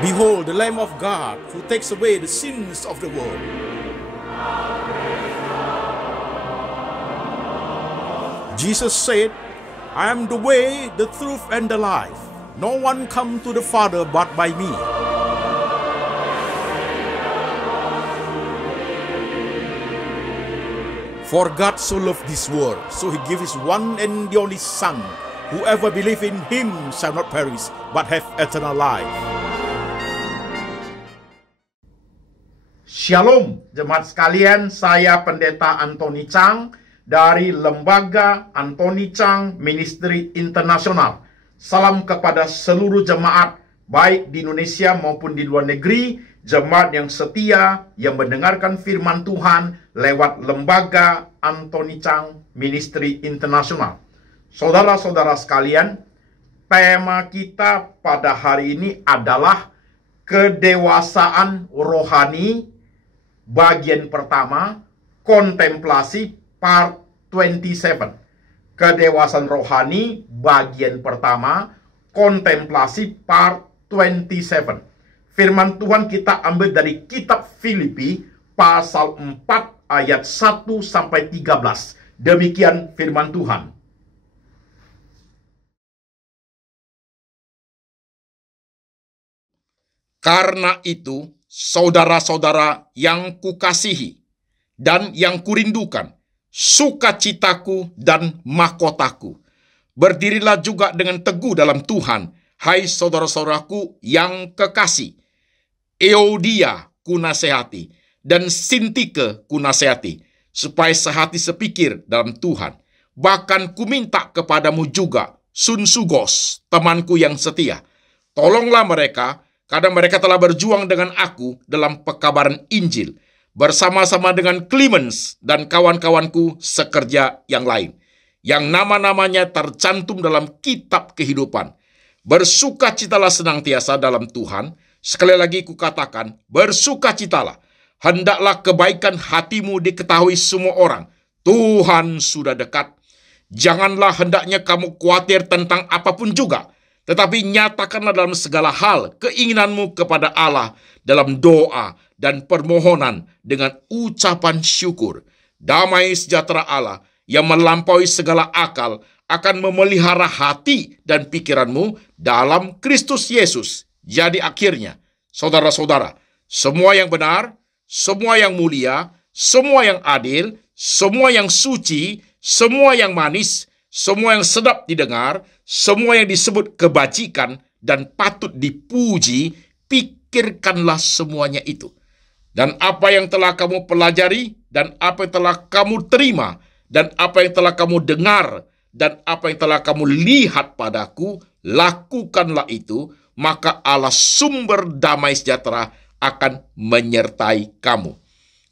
Behold, the Lamb of God who takes away the sins of the world. Jesus said, I am the way, the truth, and the life. No one comes to the Father but by me. For God so loved this world, so he gave his one and the only Son. Whoever believes in him shall not perish, but have eternal life. Shalom, jemaat sekalian, saya Pendeta Antoni Chang dari Lembaga Antoni Chang Ministry Internasional. Salam kepada seluruh jemaat, baik di Indonesia maupun di luar negeri, jemaat yang setia, yang mendengarkan firman Tuhan lewat Lembaga Antoni Chang Ministry Internasional. Saudara-saudara sekalian, tema kita pada hari ini adalah kedewasaan rohani, bagian pertama, kontemplasi part 27. Kedewasaan rohani, bagian pertama, kontemplasi part 27. Firman Tuhan kita ambil dari kitab Filipi pasal 4 ayat 1 sampai 13. Demikian firman Tuhan. Karena itu, saudara-saudara yang kukasihi dan yang kurindukan, sukacitaku dan mahkotaku, berdirilah juga dengan teguh dalam Tuhan, hai saudara-saudaraku yang kekasih. Euodia kunasehati, dan Sintike kunasehati, supaya sehati sepikir dalam Tuhan. Bahkan kuminta kepadamu juga, Sunsugos, temanku yang setia. Tolonglah mereka, karena mereka telah berjuang dengan aku dalam pekabaran Injil, bersama-sama dengan Clemens dan kawan-kawanku sekerja yang lain, yang nama-namanya tercantum dalam kitab kehidupan. Bersukacitalah senantiasa dalam Tuhan. Sekali lagi kukatakan, bersukacitalah. Hendaklah kebaikan hatimu diketahui semua orang. Tuhan sudah dekat. Janganlah hendaknya kamu khawatir tentang apapun juga, tetapi nyatakanlah dalam segala hal keinginanmu kepada Allah dalam doa dan permohonan dengan ucapan syukur. Damai sejahtera Allah yang melampaui segala akal akan memelihara hati dan pikiranmu dalam Kristus Yesus. Jadi akhirnya, saudara-saudara, semua yang benar, semua yang mulia, semua yang adil, semua yang suci, semua yang manis, semua yang sedap didengar, semua yang disebut kebajikan dan patut dipuji, pikirkanlah semuanya itu. Dan apa yang telah kamu pelajari, dan apa yang telah kamu terima, dan apa yang telah kamu dengar, dan apa yang telah kamu lihat padaku, lakukanlah itu, maka Allah sumber damai sejahtera akan menyertai kamu.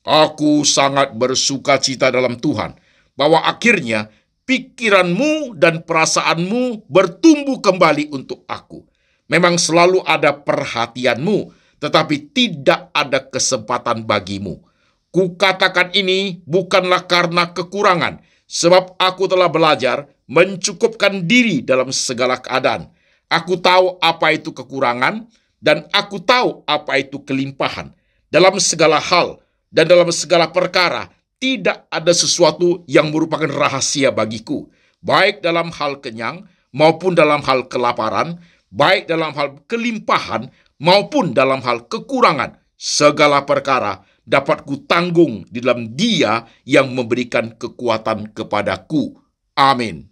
Aku sangat bersukacita dalam Tuhan, bahwa akhirnya pikiranmu dan perasaanmu bertumbuh kembali untuk aku. Memang selalu ada perhatianmu, tetapi tidak ada kesempatan bagimu. Kukatakan ini bukanlah karena kekurangan, sebab aku telah belajar mencukupkan diri dalam segala keadaan. Aku tahu apa itu kekurangan, dan aku tahu apa itu kelimpahan. Dalam segala hal dan dalam segala perkara, tidak ada sesuatu yang merupakan rahasia bagiku, baik dalam hal kenyang maupun dalam hal kelaparan, baik dalam hal kelimpahan maupun dalam hal kekurangan. Segala perkara dapat kutanggung di dalam Dia yang memberikan kekuatan kepadaku. Amin.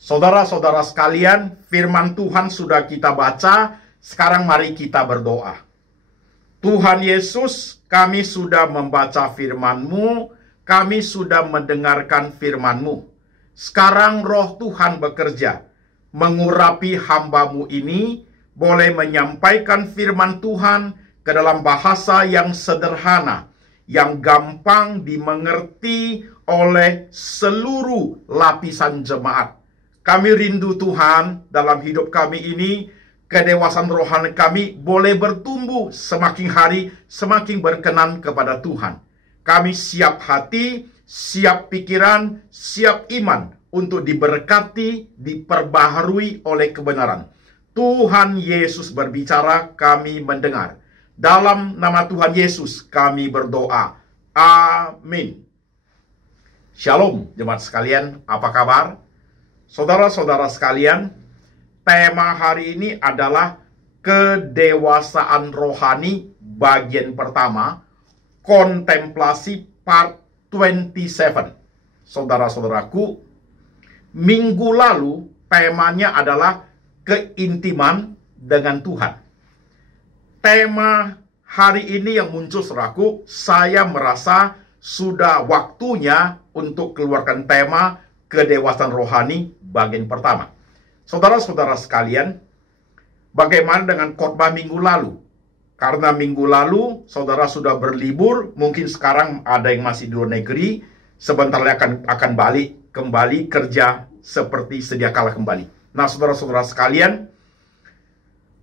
Saudara-saudara sekalian, firman Tuhan sudah kita baca, sekarang mari kita berdoa. Tuhan Yesus, kami sudah membaca firman-Mu, kami sudah mendengarkan firman-Mu. Sekarang roh Tuhan bekerja, mengurapi hamba-Mu ini, boleh menyampaikan firman Tuhan ke dalam bahasa yang sederhana, yang gampang dimengerti oleh seluruh lapisan jemaat. Kami rindu Tuhan dalam hidup kami ini, kedewasaan rohani kami boleh bertumbuh semakin hari, semakin berkenan kepada Tuhan. Kami siap hati, siap pikiran, siap iman untuk diberkati, diperbaharui oleh kebenaran. Tuhan Yesus berbicara, kami mendengar. Dalam nama Tuhan Yesus kami berdoa. Amin. Shalom jemaat sekalian, apa kabar? Saudara-saudara sekalian, tema hari ini adalah kedewasaan rohani bagian pertama, kontemplasi part 27. Saudara-saudaraku, minggu lalu temanya adalah keintiman dengan Tuhan. Tema hari ini yang muncul, saudaraku, saya merasa sudah waktunya untuk keluarkan tema kedewasaan rohani bagian pertama. Saudara-saudara sekalian, bagaimana dengan khotbah minggu lalu? Karena minggu lalu saudara sudah berlibur, mungkin sekarang ada yang masih di luar negeri, sebentar lagi akan balik kembali kerja seperti sedia kala kembali. Nah, saudara-saudara sekalian,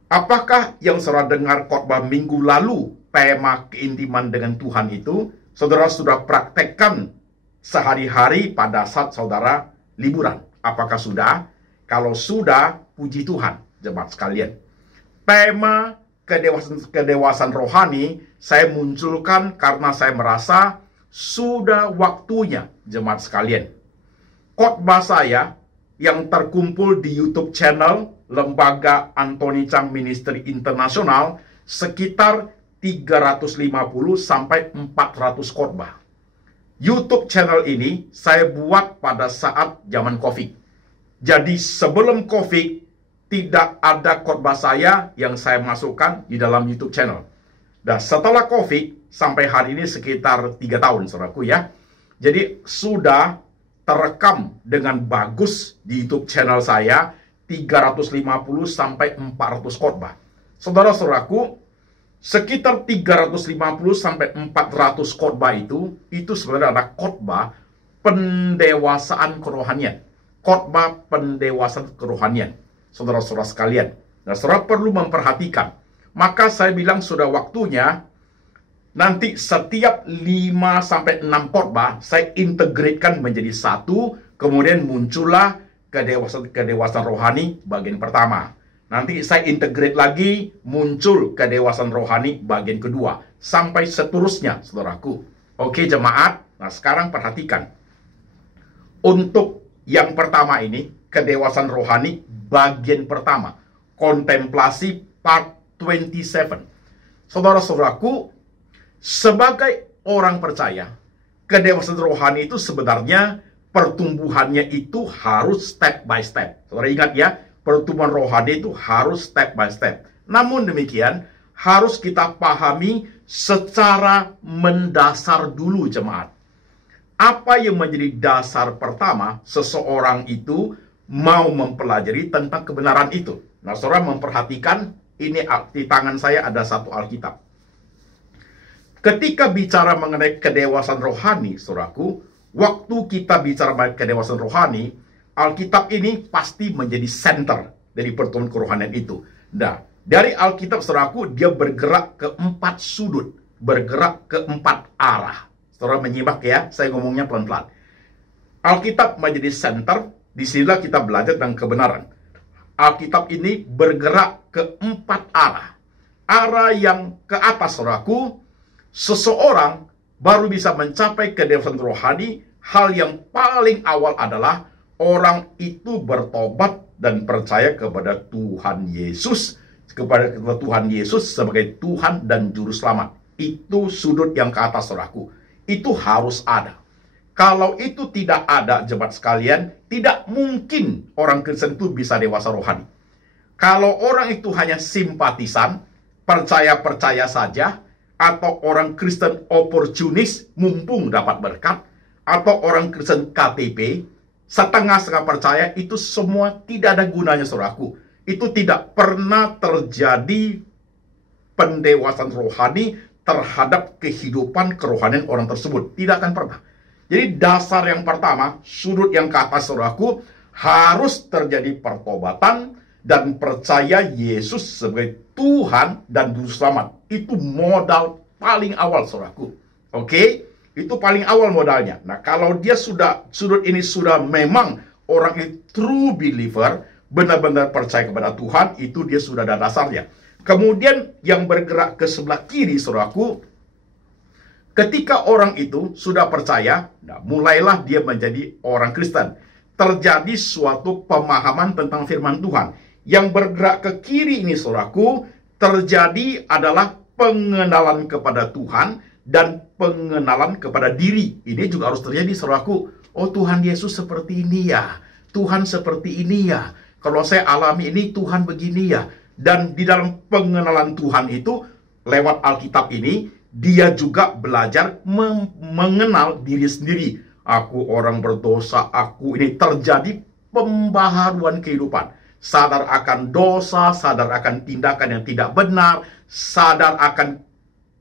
apakah yang saudara dengar khotbah minggu lalu, tema keintiman dengan Tuhan itu, saudara sudah praktekkan sehari-hari pada saat saudara liburan? Apakah sudah? Kalau sudah, puji Tuhan, jemaat sekalian. Tema kedewasaan rohani saya munculkan karena saya merasa sudah waktunya, jemaat sekalian. Khotbah saya yang terkumpul di YouTube channel Lembaga Anthony Chang Ministry Internasional sekitar 350 sampai 400 khotbah. YouTube channel ini saya buat pada saat zaman COVID. Jadi sebelum COVID tidak ada khotbah saya yang saya masukkan di dalam YouTube channel. Dan setelah COVID sampai hari ini sekitar 3 tahun, saudaraku ya. Jadi sudah terekam dengan bagus di YouTube channel saya 350 sampai 400 khotbah. Saudara-saudaraku, sekitar 350 sampai 400 khotbah itu sebenarnya adalah khotbah pendewasaan kerohanian. Khotbah pendewasaan kerohanian. Saudara-saudara sekalian. Nah, saudara perlu memperhatikan. Maka saya bilang sudah waktunya nanti setiap 5 sampai 6 khotbah saya integratekan menjadi satu, kemudian muncullah kedewasaan rohani bagian pertama. Nanti saya integrate lagi, muncul kedewasaan rohani bagian kedua, sampai seterusnya, saudaraku. Oke, jemaat. Nah, sekarang perhatikan. Untuk yang pertama ini, kedewasaan rohani bagian pertama, kontemplasi part 27. Saudara-saudaraku, sebagai orang percaya, kedewasaan rohani itu sebenarnya pertumbuhannya itu harus step by step. Saudara ingat ya, pertumbuhan rohani itu harus step by step. Namun demikian, harus kita pahami secara mendasar dulu, jemaat. Apa yang menjadi dasar pertama seseorang itu mau mempelajari tentang kebenaran itu? Nah, saudara memperhatikan, ini di tangan saya ada satu Alkitab. Ketika bicara mengenai kedewasaan rohani, saudaraku, waktu kita bicara mengenai kedewasaan rohani, Alkitab ini pasti menjadi center dari pertumbuhan kerohanian itu. Nah, dari Alkitab, saudaraku, dia bergerak ke 4 sudut, bergerak ke 4 arah. Saudara menyimak ya, saya ngomongnya pelan-pelan. Alkitab menjadi center, disinilah kita belajar tentang kebenaran. Alkitab ini bergerak ke 4 arah. Arah yang ke atas, saudaraku, seseorang baru bisa mencapai kedewasaan rohani. Hal yang paling awal adalah orang itu bertobat dan percaya kepada Tuhan Yesus, kepada Tuhan Yesus sebagai Tuhan dan Juru Selamat. Itu sudut yang ke atas, saudaraku. Itu harus ada. Kalau itu tidak ada, jemaat sekalian, tidak mungkin orang Kristen itu bisa dewasa rohani. Kalau orang itu hanya simpatisan, percaya-percaya saja, atau orang Kristen oportunis, mumpung dapat berkat, atau orang Kristen KTP, setengah-setengah percaya, itu semua tidak ada gunanya, saudaraku. Itu tidak pernah terjadi pendewasaan rohani terhadap kehidupan kerohanian orang tersebut. Tidak akan pernah. Jadi dasar yang pertama, sudut yang ke atas, saudaraku, harus terjadi pertobatan dan percaya Yesus sebagai Tuhan dan Juru Selamat. Itu modal paling awal, saudaraku. Oke? Itu paling awal modalnya. Nah, kalau dia sudah, sudut ini sudah memang orang itu true believer, benar-benar percaya kepada Tuhan, itu dia sudah ada dasarnya. Kemudian yang bergerak ke sebelah kiri, saudaraku, ketika orang itu sudah percaya, nah, mulailah dia menjadi orang Kristen. Terjadi suatu pemahaman tentang firman Tuhan. Yang bergerak ke kiri ini, saudaraku, terjadi adalah pengenalan kepada Tuhan dan pengenalan kepada diri. Ini juga harus terjadi, saudaraku. Oh, Tuhan Yesus seperti ini ya. Tuhan seperti ini ya. Kalau saya alami ini, Tuhan begini ya. Dan di dalam pengenalan Tuhan itu, lewat Alkitab ini, dia juga belajar mengenal diri sendiri. Aku orang berdosa, aku ini terjadi pembaharuan kehidupan. Sadar akan dosa, sadar akan tindakan yang tidak benar, sadar akan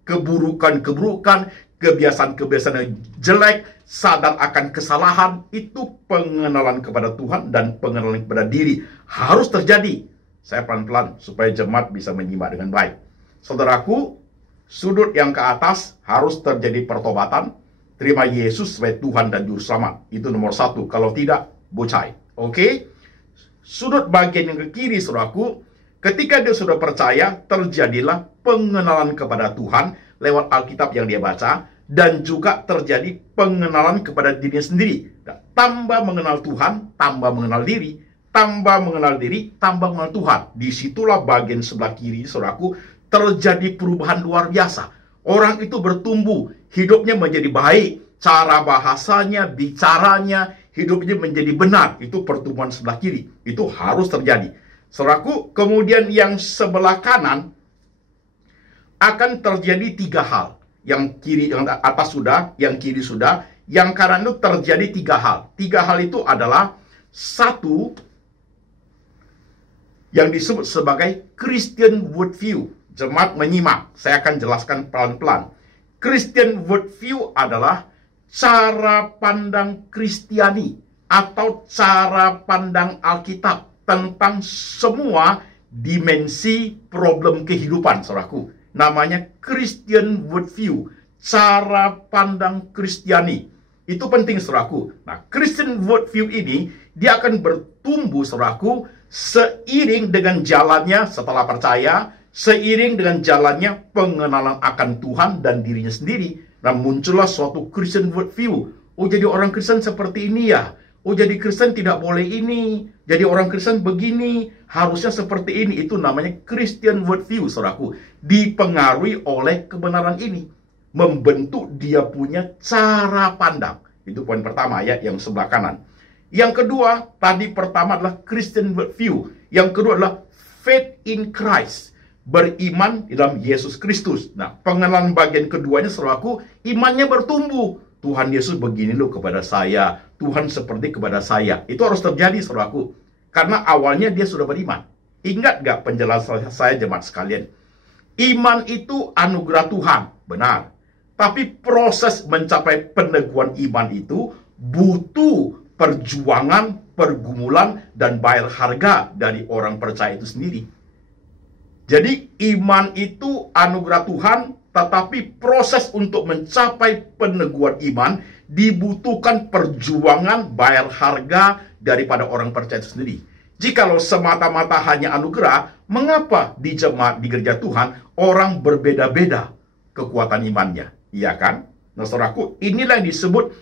keburukan-keburukan, kebiasaan-kebiasaan yang jelek, sadar akan kesalahan. Itu pengenalan kepada Tuhan dan pengenalan kepada diri. Harus terjadi. Saya pelan-pelan supaya jemaat bisa menyimak dengan baik. Saudaraku, sudut yang ke atas harus terjadi pertobatan. Terima Yesus sebagai Tuhan dan Juru Selamat. Itu nomor satu. Kalau tidak, bocai. Oke? Sudut bagian yang ke kiri, saudaraku, ketika dia sudah percaya, terjadilah pengenalan kepada Tuhan lewat Alkitab yang dia baca, dan juga terjadi pengenalan kepada dirinya sendiri. Nah, tambah mengenal Tuhan, tambah mengenal diri, tambah mengenal diri, tambah mengenal Tuhan. Disitulah bagian sebelah kiri, saudaraku, terjadi perubahan luar biasa. Orang itu bertumbuh, hidupnya menjadi baik, cara bahasanya, bicaranya, hidupnya menjadi benar. Itu pertumbuhan sebelah kiri. Itu harus terjadi. Saudaraku, kemudian yang sebelah kanan akan terjadi tiga hal. Yang kiri, yang atas sudah, yang kiri sudah, yang kanan itu terjadi tiga hal. Tiga hal itu adalah satu, yang disebut sebagai Christian worldview. Jemaat menyimak, saya akan jelaskan pelan-pelan. Christian worldview adalah cara pandang Kristiani atau cara pandang Alkitab tentang semua dimensi problem kehidupan, saudaraku. Namanya Christian worldview, cara pandang Kristiani. Itu penting, saudaraku. Nah, Christian worldview ini, dia akan bertumbuh, saudaraku, seiring dengan jalannya setelah percaya, seiring dengan jalannya pengenalan akan Tuhan dan dirinya sendiri. Nah, muncullah suatu Christian worldview. Oh, jadi orang Kristen seperti ini ya. Oh, jadi Kristen tidak boleh ini. Jadi orang Kristen begini. Harusnya seperti ini. Itu namanya Christian worldview, saudaraku. Dipengaruhi oleh kebenaran ini. Membentuk dia punya cara pandang. Itu poin pertama ya, yang sebelah kanan. Yang kedua, tadi pertama adalah Christian worldview. Yang kedua adalah faith in Christ. Beriman di dalam Yesus Kristus. Nah, pengenalan bagian keduanya, saudaraku, imannya bertumbuh. Tuhan Yesus begini loh kepada saya. Tuhan seperti kepada saya. Itu harus terjadi, saudaraku. Karena awalnya dia sudah beriman. Ingat gak penjelasan saya, jemaat sekalian? Iman itu anugerah Tuhan. Benar. Tapi proses mencapai peneguhan iman itu butuh perjuangan, pergumulan, dan bayar harga dari orang percaya itu sendiri. Jadi iman itu anugerah Tuhan, tetapi proses untuk mencapai peneguhan iman dibutuhkan perjuangan, bayar harga daripada orang percaya itu sendiri. Jikalau semata-mata hanya anugerah, mengapa di jemaat di gereja Tuhan orang berbeda-beda kekuatan imannya? Iya kan? Nah, saudaraku, inilah yang disebut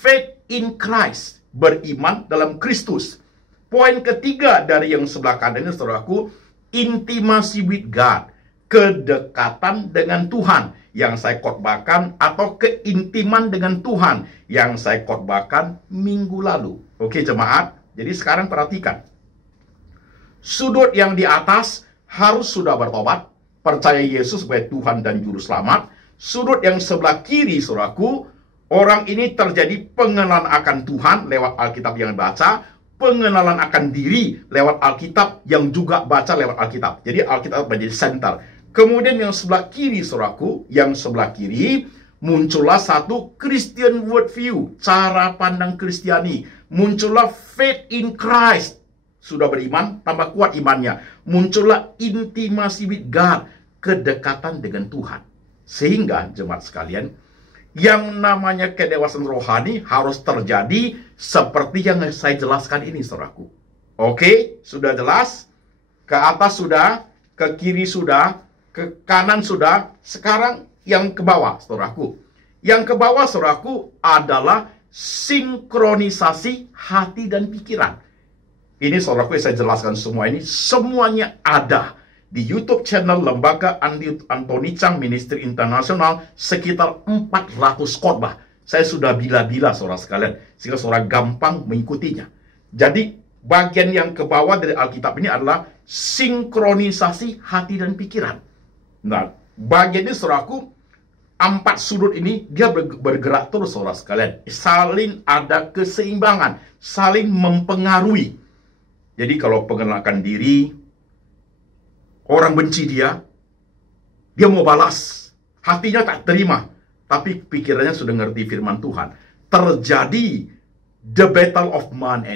faith in Christ. Beriman dalam Kristus. Poin ketiga dari yang sebelah kanan ini, saudaraku, intimacy with God, kedekatan dengan Tuhan yang saya khotbahkan, atau keintiman dengan Tuhan yang saya khotbahkan minggu lalu. Oke, jemaat. Jadi sekarang perhatikan. Sudut yang di atas harus sudah bertobat, percaya Yesus sebagai Tuhan dan Juru Selamat. Sudut yang sebelah kiri, saudaraku, orang ini terjadi pengenalan akan Tuhan lewat Alkitab yang baca, pengenalan akan diri lewat Alkitab yang juga baca lewat Alkitab. Jadi Alkitab menjadi center. Kemudian yang sebelah kiri, saudaraku, yang sebelah kiri muncullah satu Christian worldview, cara pandang Kristiani. Muncullah faith in Christ. Sudah beriman, tambah kuat imannya. Muncullah intimacy with God, kedekatan dengan Tuhan. Sehingga jemaat sekalian, yang namanya kedewasaan rohani harus terjadi seperti yang saya jelaskan ini, saudaraku. Oke, sudah jelas. Ke atas sudah, ke kiri sudah, ke kanan sudah. Sekarang yang ke bawah, saudaraku. Yang ke bawah, saudaraku, adalah sinkronisasi hati dan pikiran. Ini, saudaraku, yang saya jelaskan semua ini, semuanya ada di YouTube channel Lembaga Anthony Chang Ministry Internasional, sekitar 400 khotbah. Saya sudah bila-bila, saudara sekalian, sehingga saudara gampang mengikutinya. Jadi, bagian yang ke bawah dari Alkitab ini adalah sinkronisasi hati dan pikiran. Nah, bagian ini, saudaraku, 4 sudut ini, dia bergerak terus, saudara sekalian. Saling ada keseimbangan, saling mempengaruhi. Jadi, kalau pengenalan diri, orang benci dia mau balas. Hatinya tak terima, tapi pikirannya sudah ngerti firman Tuhan. Terjadi the battle of mind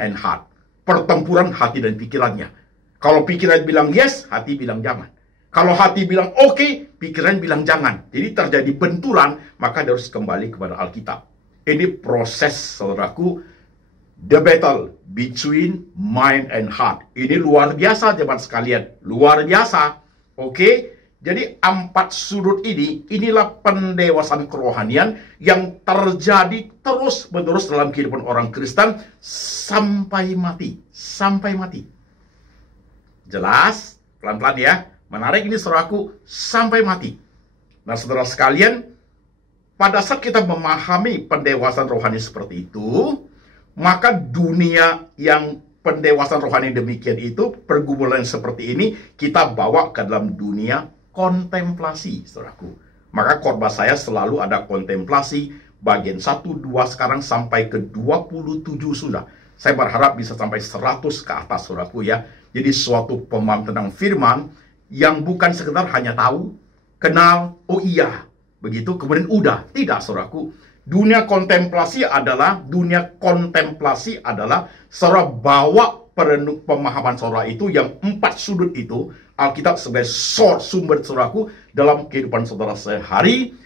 and heart. Pertempuran hati dan pikirannya. Kalau pikiran bilang yes, hati bilang jangan. Kalau hati bilang oke, pikiran bilang jangan. Jadi terjadi benturan, maka dia harus kembali kepada Alkitab. Ini proses, saudaraku, the battle between mind and heart. Ini luar biasa, jemaat sekalian. Luar biasa. Oke? Jadi 4 sudut ini, inilah pendewasaan kerohanian yang terjadi terus-menerus dalam kehidupan orang Kristen sampai mati. Sampai mati. Jelas? Pelan-pelan ya. Menarik ini, saudaraku, sampai mati. Nah, saudara sekalian, pada saat kita memahami pendewasaan rohani seperti itu, maka dunia yang pendewasaan rohani demikian itu, pergumulan seperti ini, kita bawa ke dalam dunia kontemplasi, saudaraku. Maka khotbah saya selalu ada kontemplasi, bagian 1, 2, sekarang sampai ke 27 sudah. Saya berharap bisa sampai 100 ke atas, saudaraku ya. Jadi suatu pemahaman tentang firman, yang bukan sekedar hanya tahu, kenal, oh iya, begitu, kemudian udah. Tidak, saudaraku. Dunia kontemplasi adalah saudara bawa pemahaman saudara itu yang 4 sudut itu, Alkitab sebagai source, sumber saudaraku dalam kehidupan saudara sehari,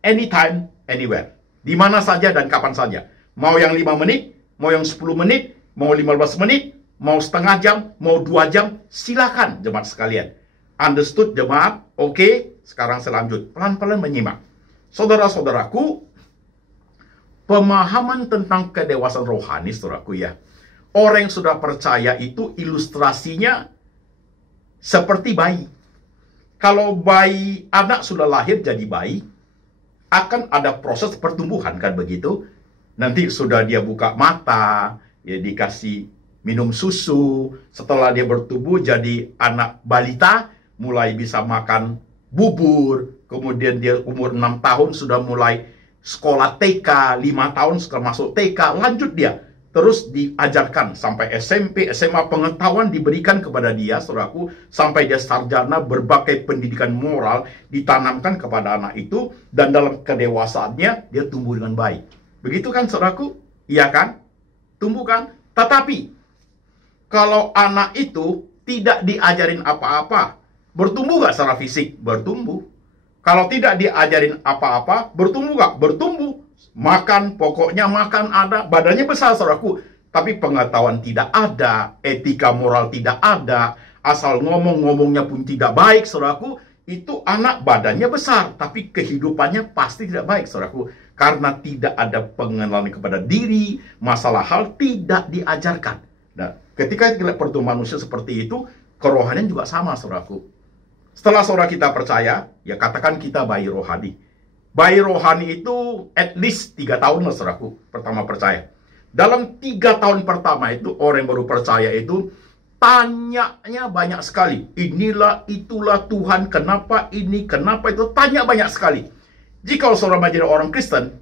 anytime, anywhere. Di mana saja dan kapan saja. Mau yang 5 menit, mau yang 10 menit, mau 15 menit, mau setengah jam, mau 2 jam, silakan jemaat sekalian. Understood jemaat? Oke, sekarang saya lanjut. Pelan-pelan menyimak. Saudara-saudaraku, pemahaman tentang kedewasaan rohani, saudaraku ya. Orang yang sudah percaya itu ilustrasinya seperti bayi. Kalau bayi, anak sudah lahir jadi bayi, akan ada proses pertumbuhan, kan begitu? Nanti sudah dia buka mata, ya dikasih minum susu, setelah dia bertumbuh jadi anak balita, mulai bisa makan bubur, kemudian dia umur 6 tahun sudah mulai sekolah TK, 5 tahun sudah masuk TK, lanjut dia. Terus diajarkan sampai SMP, SMA, pengetahuan diberikan kepada dia, saudaraku, sampai dia sarjana, berbagai pendidikan moral ditanamkan kepada anak itu, dan dalam kedewasaannya dia tumbuh dengan baik. Begitu kan, saudaraku? Iya kan? Tumbuh kan? Tetapi, kalau anak itu tidak diajarin apa-apa, bertumbuh gak secara fisik? Bertumbuh. Kalau tidak diajarin apa-apa, bertumbuh gak? Bertumbuh. Makan, pokoknya makan ada, badannya besar, saudaraku. Tapi pengetahuan tidak ada, etika moral tidak ada, asal ngomongnya pun tidak baik, saudaraku. Itu anak badannya besar, tapi kehidupannya pasti tidak baik, saudaraku. Karena tidak ada pengenalan kepada diri, masalah hal tidak diajarkan. Nah, ketika kita lihat pertumbuhan manusia seperti itu, kerohanian juga sama, saudaraku. Setelah saudara kita percaya, ya katakan kita bayi rohani. Bayi rohani itu at least 3 tahun lah, saudaraku, pertama percaya. Dalam 3 tahun pertama itu, orang yang baru percaya itu, tanyanya banyak sekali. Inilah, itulah Tuhan, kenapa ini, kenapa itu, tanya banyak sekali. Jika saudara menjadi orang Kristen,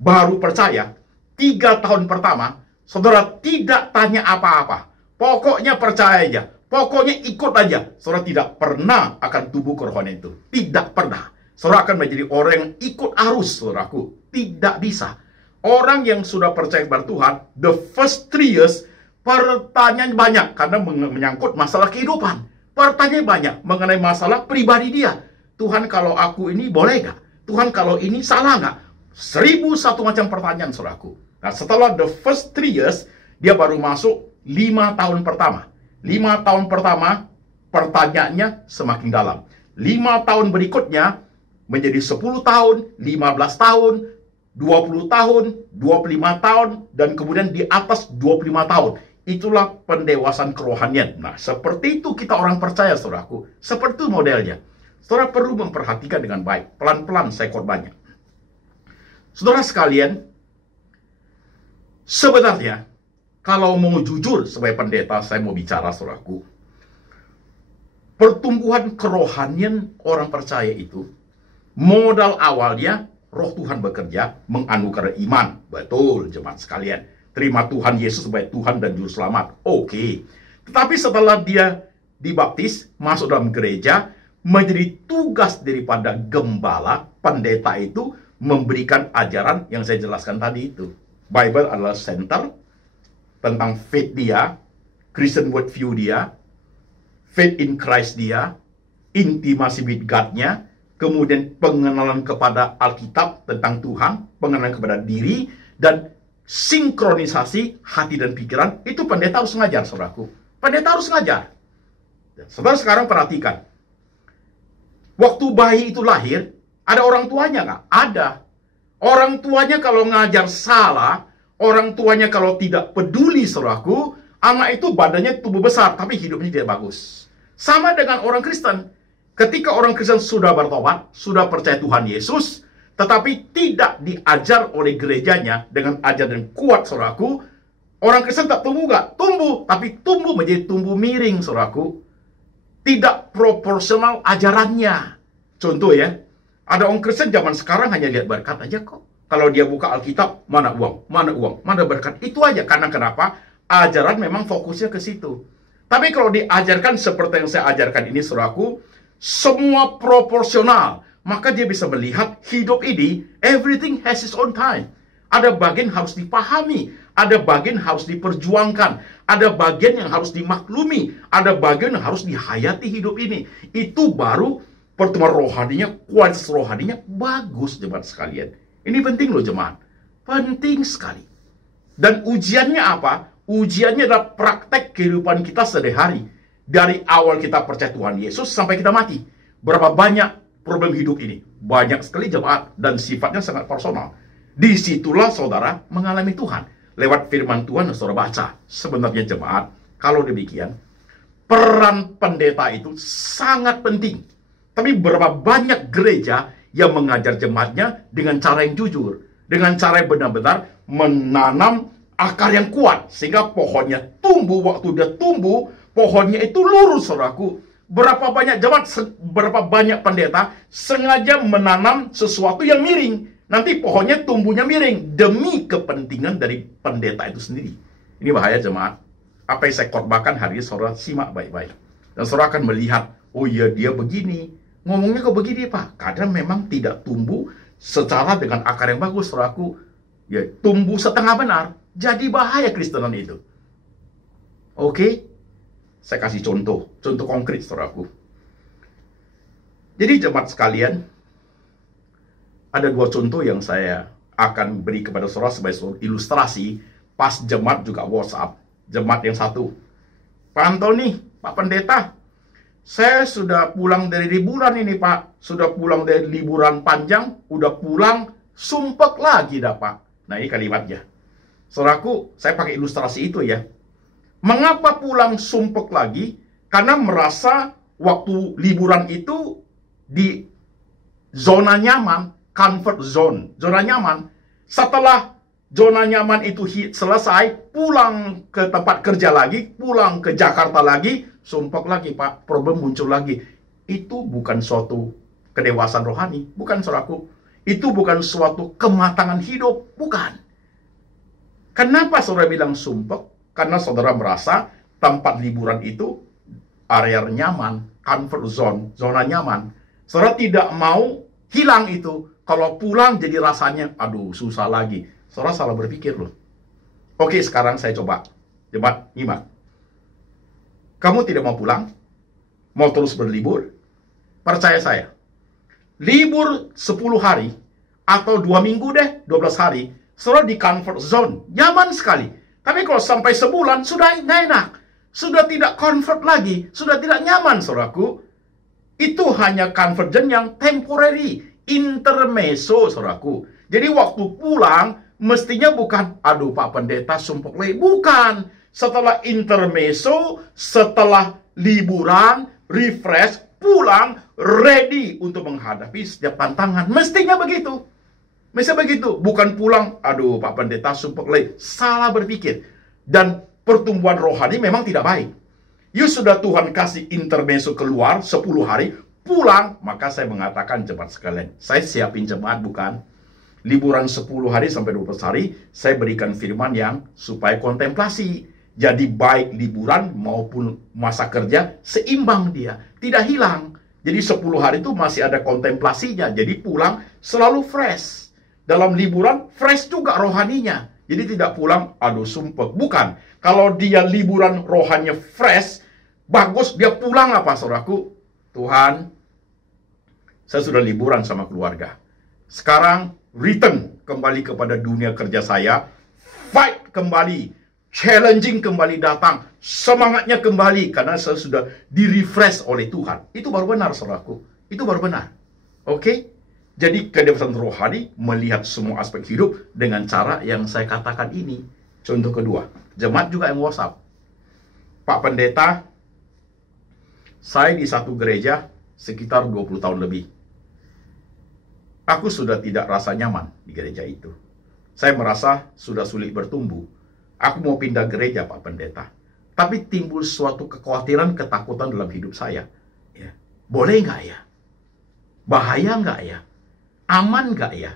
baru percaya, 3 tahun pertama, saudara tidak tanya apa-apa. Pokoknya percaya aja. Pokoknya ikut aja. Saudara tidak pernah akan tumbuh kerohanian itu. Tidak pernah. Saudara akan menjadi orang yang ikut arus, saudaraku. Tidak bisa. Orang yang sudah percaya kepada Tuhan, the first 3 years, pertanyaan banyak. Karena menyangkut masalah kehidupan. Pertanyaan banyak mengenai masalah pribadi dia. Tuhan, kalau aku ini boleh gak? Tuhan, kalau ini salah gak? 1001 macam pertanyaan, saudaraku. Nah, setelah the first 3 years, dia baru masuk 5 tahun pertama. 5 tahun pertama, pertanyaannya semakin dalam. 5 tahun berikutnya, menjadi 10 tahun, 15 tahun, 20 tahun, 25 tahun, dan kemudian di atas 25 tahun. Itulah pendewasaan kerohanian. Nah, seperti itu kita orang percaya, saudaraku. Seperti itu modelnya. Saudara perlu memperhatikan dengan baik. Pelan-pelan saya korbannya. Saudara sekalian, sebenarnya, kalau mau jujur sebagai pendeta, saya mau bicara, saudaraku. Pertumbuhan kerohanian orang percaya itu, modal awalnya, Roh Tuhan bekerja menganugerahkan iman. Betul, jemaat sekalian. Terima Tuhan Yesus sebagai Tuhan dan Juru Selamat. Oke. Tetapi setelah dia dibaptis, masuk dalam gereja, menjadi tugas daripada gembala, pendeta itu, memberikan ajaran yang saya jelaskan tadi itu. Bible adalah center tentang faith dia, Christian worldview dia, faith in Christ dia, intimacy with God-nya, kemudian pengenalan kepada Alkitab tentang Tuhan, pengenalan kepada diri, dan sinkronisasi hati dan pikiran. Itu pendeta harus ngajar, saudaraku. Pendeta harus ngajar. Saudara sekarang perhatikan. Waktu bayi itu lahir, ada orang tuanya nggak? Ada. Orang tuanya kalau ngajar salah, orang tuanya kalau tidak peduli, saudaraku, anak itu badannya tumbuh besar, tapi hidupnya tidak bagus. Sama dengan orang Kristen. Ketika orang Kristen sudah bertobat, sudah percaya Tuhan Yesus, tetapi tidak diajar oleh gerejanya dengan ajaran kuat, saudaraku, orang Kristen tak tumbuh nggak? Tumbuh, tapi tumbuh menjadi tumbuh miring, saudaraku. Tidak proporsional ajarannya. Contoh ya, ada orang Kristen zaman sekarang hanya lihat berkat aja kok. Kalau dia buka Alkitab, mana uang, mana berkat. Itu aja. Karena kenapa? Ajaran memang fokusnya ke situ. Tapi kalau diajarkan seperti yang saya ajarkan ini, saudaraku, semua proporsional, maka dia bisa melihat hidup ini, everything has its own time. Ada bagian harus dipahami, ada bagian harus diperjuangkan, ada bagian yang harus dimaklumi, ada bagian yang harus dihayati hidup ini. Itu baru pertumbuhan rohaninya, kualitas rohaninya bagus, jemaat sekalian. Ini penting loh, jemaat. Penting sekali. Dan ujiannya apa? Ujiannya adalah praktek kehidupan kita sehari-hari. Dari awal kita percaya Tuhan Yesus sampai kita mati. Berapa banyak problem hidup ini? Banyak sekali, jemaat, dan sifatnya sangat personal. Disitulah saudara mengalami Tuhan. Lewat firman Tuhan yang saudara baca. Sebenarnya, jemaat, kalau demikian, peran pendeta itu sangat penting. Tapi berapa banyak gereja yang mengajar jemaatnya dengan cara yang jujur. Dengan cara yang benar-benar menanam akar yang kuat. Sehingga pohonnya tumbuh, waktu dia tumbuh, pohonnya itu lurus, saudaraku. Berapa banyak jemaat, berapa banyak pendeta sengaja menanam sesuatu yang miring. Nanti pohonnya tumbuhnya miring demi kepentingan dari pendeta itu sendiri. Ini bahaya, jemaat. Apa yang saya khotbahkan hari ini, saudara simak baik-baik. Dan saudara akan melihat, oh iya dia begini. Ngomongnya kok begini, Pak? Kadang memang tidak tumbuh secara dengan akar yang bagus, saudaraku. Ya, tumbuh setengah benar. Jadi bahaya Kristenan itu. Oke? Saya kasih contoh konkret, saudaraku. Jadi jemaat sekalian, ada 2 contoh yang saya akan beri kepada saudara sebagai ilustrasi pas jemaat juga WhatsApp. Jemaat yang satu, Pak Antoni, Pak Pendeta, saya sudah pulang dari liburan ini, Pak. Sudah pulang dari liburan panjang, udah pulang, sumpek lagi dah, Pak. Nah, ini kalimatnya. Saudaraku, saya pakai ilustrasi itu ya. Mengapa pulang sumpek lagi? Karena merasa waktu liburan itu di zona nyaman, comfort zone, zona nyaman. Setelah zona nyaman itu selesai, pulang ke tempat kerja lagi, pulang ke Jakarta lagi, sumpek lagi, Pak, problem muncul lagi. Itu bukan suatu kedewasaan rohani, bukan, saudaraku. Itu bukan suatu kematangan hidup, bukan. Kenapa saudara bilang sumpek? Karena saudara merasa tempat liburan itu area nyaman, comfort zone, zona nyaman. Saudara tidak mau hilang itu. Kalau pulang jadi rasanya, aduh, susah lagi. Saudara salah berpikir loh. Oke, sekarang saya coba. Jemaat, nyimak. Kamu tidak mau pulang? Mau terus berlibur? Percaya saya. Libur 10 hari, atau 2 minggu deh, 12 hari, saudara di comfort zone. Nyaman sekali. Tapi kalau sampai sebulan, sudah nggak enak. Sudah tidak comfort lagi. Sudah tidak nyaman, saudaraku. Itu hanya conversion yang temporary. Intermezzo, saudaraku. Jadi waktu pulang, mestinya bukan, aduh Pak Pendeta sumpah lagi. Bukan. Setelah intermezzo, setelah liburan, refresh, pulang, ready untuk menghadapi setiap tantangan. Mestinya begitu. Mestinya begitu. Bukan pulang, aduh Pak Pendeta sumpah lagi. Salah berpikir. Dan pertumbuhan rohani memang tidak baik. Sudah Tuhan kasih intermezzo keluar 10 hari, pulang, maka saya mengatakan jemaat sekalian, saya siapin jemaat bukan? Liburan 10 hari sampai 12 hari, saya berikan firman yang supaya kontemplasi. Jadi baik liburan maupun masa kerja, seimbang dia. Tidak hilang. Jadi 10 hari itu masih ada kontemplasinya. Jadi pulang selalu fresh. Dalam liburan, fresh juga rohaninya. Jadi tidak pulang, aduh sumpah. Bukan. Kalau dia liburan rohaninya fresh, bagus, dia pulang apa, saudaraku? Tuhan, saya sudah liburan sama keluarga. Sekarang, return kembali kepada dunia kerja saya. Fight kembali. Challenging kembali datang. Semangatnya kembali. Karena saya sudah di-refresh oleh Tuhan. Itu baru benar, saudaraku. Itu baru benar. Oke? Jadi kedewasan rohani melihat semua aspek hidup dengan cara yang saya katakan ini. Contoh kedua, jemaat juga yang WhatsApp. Pak Pendeta, saya di satu gereja sekitar 20 tahun lebih. Aku sudah tidak rasa nyaman di gereja itu. Saya merasa sudah sulit bertumbuh. Aku mau pindah gereja, Pak Pendeta. Tapi timbul suatu kekhawatiran, ketakutan dalam hidup saya. Ya. Boleh nggak ya? Bahaya nggak ya? Aman nggak ya?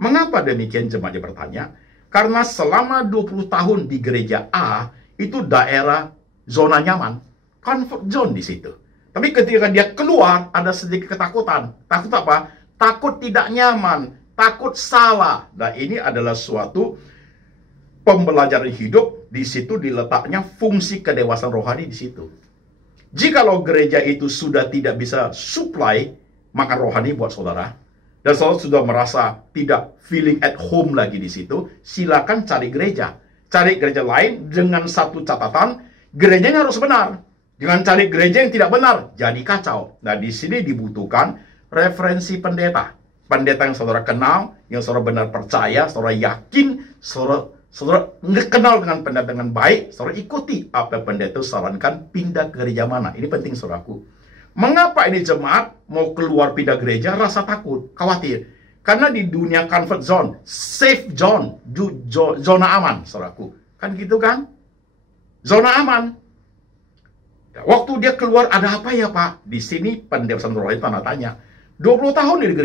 Mengapa demikian, jemaatnya bertanya? Karena selama 20 tahun di gereja A, itu daerah zona nyaman. Comfort zone di situ. Tapi ketika dia keluar, ada sedikit ketakutan. Takut apa? Takut tidak nyaman. Takut salah. Nah, ini adalah suatu pembelajaran hidup. Di situ diletaknya fungsi kedewasaan rohani di situ. Jikalau gereja itu sudah tidak bisa supply makan rohani buat saudara, dan saudara sudah merasa tidak feeling at home lagi di situ, silakan cari gereja. Cari gereja lain dengan satu catatan, gerejanya harus benar. Jangan cari gereja yang tidak benar, jadi kacau. Nah, di sini dibutuhkan referensi pendeta. Pendeta yang saudara kenal, yang saudara benar percaya, saudara yakin, saudara kenal dengan pendeta dengan baik, saudara ikuti apa pendeta sarankan, pindah ke gereja mana. Ini penting, saudaraku. Mengapa ini jemaat mau keluar pindah gereja rasa takut, khawatir? Karena di dunia comfort zone, safe zone, zona aman, saudaraku. Kan gitu kan? Zona aman. Waktu dia keluar, ada apa ya Pak? Di sini pendewasaan rohani tanda tanya. 20 tahun di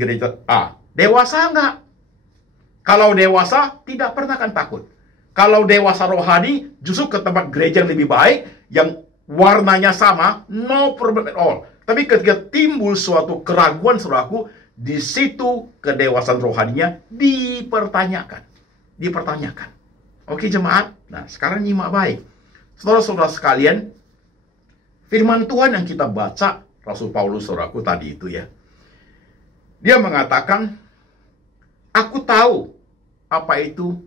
gereja A. Dewasa enggak? Kalau dewasa, tidak pernah akan takut. Kalau dewasa rohani, justru ke tempat gereja yang lebih baik, yang warnanya sama, no problem at all. Tapi ketika timbul suatu keraguan, saudaraku, di situ kedewasaan rohaninya dipertanyakan. Dipertanyakan. Oke jemaat? Nah, sekarang nyimak baik. Saudara-saudara sekalian, firman Tuhan yang kita baca, Rasul Paulus, saudaraku, tadi itu ya. Dia mengatakan, aku tahu apa itu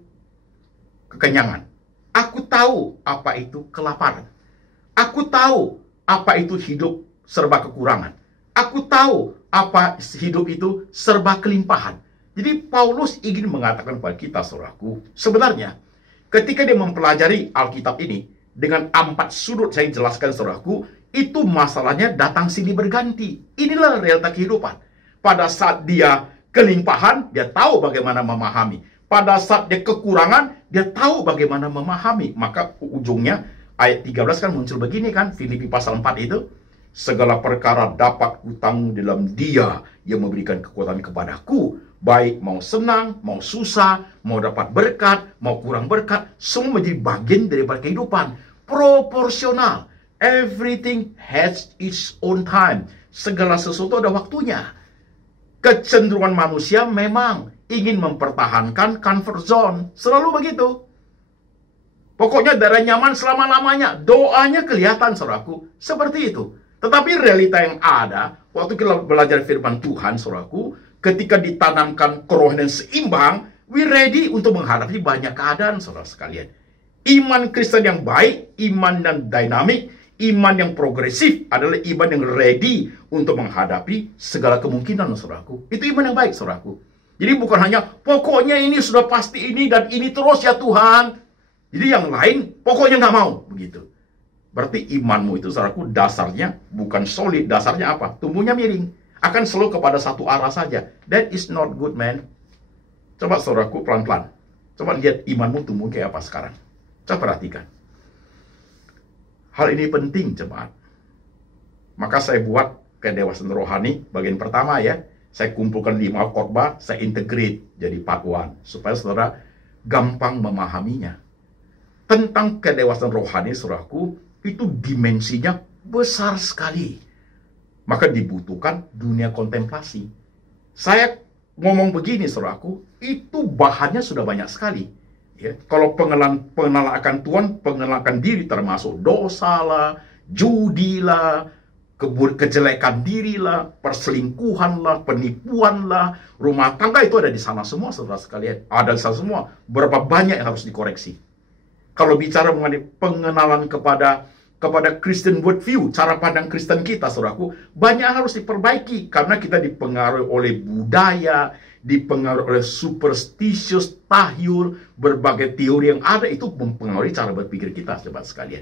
kekenyangan. Aku tahu apa itu kelaparan. Aku tahu apa itu hidup serba kekurangan. Aku tahu apa hidup itu serba kelimpahan. Jadi Paulus ingin mengatakan kepada kita, saudaraku, sebenarnya ketika dia mempelajari Alkitab ini, dengan 4 sudut saya jelaskan, saudaraku, itu masalahnya datang silih berganti. Inilah realita kehidupan. Pada saat dia kelimpahan, dia tahu bagaimana memahami. Pada saat dia kekurangan, dia tahu bagaimana memahami. Maka ujungnya, ayat 13 kan muncul begini kan, Filipi pasal 4 itu. Segala perkara dapat kutanggung dalam Dia yang memberikan kekuatan kepadaku. Baik mau senang, mau susah, mau dapat berkat, mau kurang berkat. Semua menjadi bagian daripada kehidupan. Proporsional. Everything has its own time. Segala sesuatu ada waktunya. Kecenderungan manusia memang ingin mempertahankan comfort zone. Selalu begitu. Pokoknya daerah nyaman selama-lamanya. Doanya kelihatan, saudaraku. Seperti itu. Tetapi realita yang ada, waktu kita belajar firman Tuhan, saudaraku, ketika ditanamkan kerohanian seimbang, We ready untuk menghadapi banyak keadaan, saudara sekalian. Iman Kristen yang baik, iman yang dinamik, iman yang progresif adalah iman yang ready untuk menghadapi segala kemungkinan, saudaraku. Itu iman yang baik, saudaraku. Jadi bukan hanya, pokoknya ini sudah pasti ini dan ini terus ya Tuhan. Jadi yang lain, pokoknya nggak mau. Begitu. Berarti imanmu itu, saudaraku, dasarnya bukan solid. Dasarnya apa? Tumbuhnya miring. Akan selalu kepada satu arah saja. That is not good, man. Coba saudaraku pelan-pelan. Coba lihat imanmu tumbuh kayak apa sekarang. Coba perhatikan. Hal ini penting, jemaat. Maka saya buat kedewasaan rohani bagian pertama ya. Saya kumpulkan 5 khotbah, saya integrate jadi part 1. Supaya saudara gampang memahaminya. Tentang kedewasaan rohani, saudaraku, itu dimensinya besar sekali. Maka dibutuhkan dunia kontemplasi. Saya ngomong begini, saudaraku, itu bahannya sudah banyak sekali. Ya, kalau pengenalan akan Tuhan, pengenalan akan diri termasuk dosa lah, judi lah, kejelekan diri lah, perselingkuhan lah, penipuan lah, rumah tangga itu ada di sana semua, saudara sekalian. Ada di sana semua. Berapa banyak yang harus dikoreksi. Kalau bicara mengenai pengenalan kepada Christian worldview, cara pandang Kristen kita, saudaraku, banyak harus diperbaiki karena kita dipengaruhi oleh budaya, dipengaruhi oleh superstitious, tahyul, berbagai teori yang ada itu mempengaruhi cara berpikir kita, sahabat sekalian.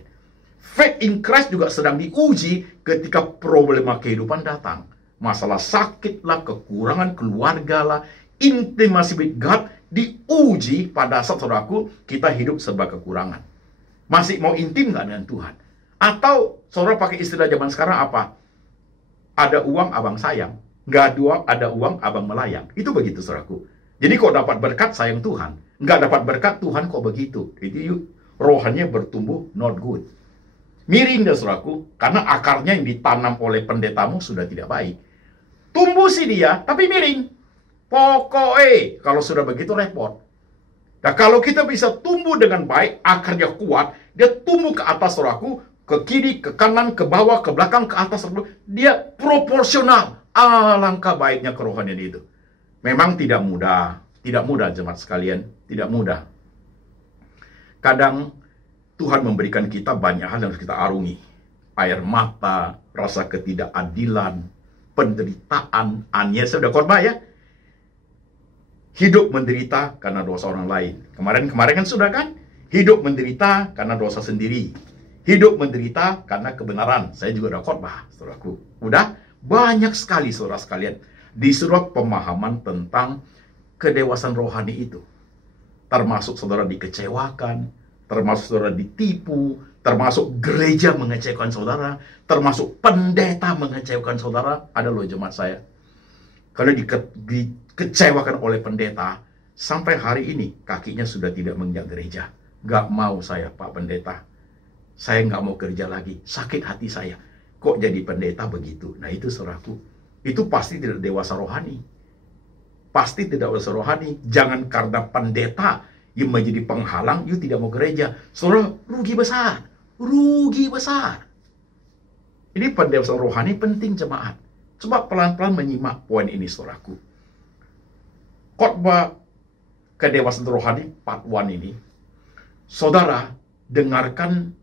Faith in Christ juga sedang diuji ketika problema kehidupan datang. Masalah sakit lah, kekurangan keluarga lah, intimacy with God diuji pada saat, saudaraku, kita hidup serba kekurangan. Masih mau intim nggak dengan Tuhan? Atau saudara pakai istilah zaman sekarang apa? Ada uang abang sayang, nggak ada uang abang melayang. Itu begitu, saudaraku. Jadi kok dapat berkat sayang Tuhan, nggak dapat berkat Tuhan kok begitu. Itu rohannya bertumbuh not good. Miring dah, saudaraku, karena akarnya yang ditanam oleh pendetamu sudah tidak baik. Tumbuh sih dia, tapi miring. Pokoknya kalau sudah begitu repot. Nah, kalau kita bisa tumbuh dengan baik, akarnya kuat, dia tumbuh ke atas, saudaraku, ke kiri, ke kanan, ke bawah, ke belakang, ke atas, dia proporsional. Alangkah baiknya kerohanian itu. Memang tidak mudah jemaat sekalian, tidak mudah. Kadang Tuhan memberikan kita banyak hal yang harus kita arungi. Air mata, rasa ketidakadilan, penderitaan, aniaya, saya sudah khotbah ya. Hidup menderita karena dosa orang lain. Kemarin kan sudah kan? Hidup menderita karena dosa sendiri. Hidup menderita karena kebenaran. Saya juga udah khotbah, saudaraku. Udah banyak sekali, saudara sekalian, disuruh pemahaman tentang kedewasaan rohani itu. Termasuk saudara dikecewakan, termasuk saudara ditipu, termasuk gereja mengecewakan saudara, termasuk pendeta mengecewakan saudara. Ada loh jemaat saya. Kalau dikecewakan oleh pendeta, sampai hari ini kakinya sudah tidak menginjak gereja. Gak mau saya, Pak Pendeta. Saya nggak mau kerja lagi. Sakit hati saya. Kok jadi pendeta begitu? Nah itu, saudaraku. Itu pasti tidak dewasa rohani. Pasti tidak dewasa rohani. Jangan karena pendeta yang menjadi penghalang, you tidak mau gereja. Saudara, rugi besar. Rugi besar. Ini pendewasaan rohani penting, jemaat. Coba pelan-pelan menyimak poin ini, saudaraku. Khotbah kedewasaan rohani part 1 ini, saudara dengarkan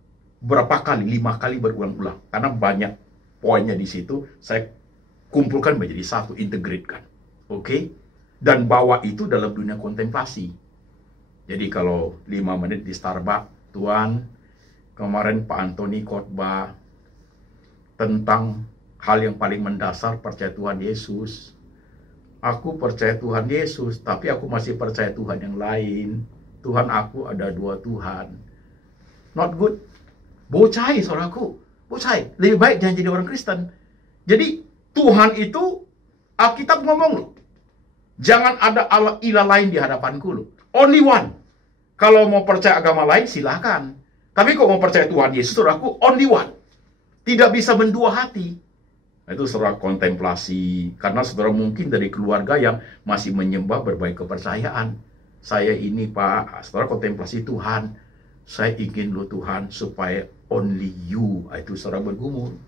berapa kali, 5 kali berulang-ulang. Karena banyak poinnya di situ, saya kumpulkan menjadi satu, integratekan. Oke? Dan bawa itu dalam dunia kontemplasi. Jadi kalau 5 menit di Starbucks, Tuhan, kemarin Pak Antoni khotbah tentang hal yang paling mendasar, percaya Tuhan Yesus. Aku percaya Tuhan Yesus, tapi aku masih percaya Tuhan yang lain. Tuhan aku ada 2 Tuhan. Not good. Bocai, saudaraku. Bocai. Lebih baik jangan jadi orang Kristen. Jadi Tuhan itu, Alkitab ngomong loh, jangan ada ilah lain di hadapanku loh. Only one. Kalau mau percaya agama lain silakan. Tapi kalau mau percaya Tuhan Yesus, saudaraku, only one. Tidak bisa mendua hati. Itu saudara kontemplasi. Karena saudara mungkin dari keluarga yang masih menyembah berbagai kepercayaan. Saya ini Pak, saudara kontemplasi Tuhan. Saya ingin lo Tuhan supaya only you. Itu saudara bergumul.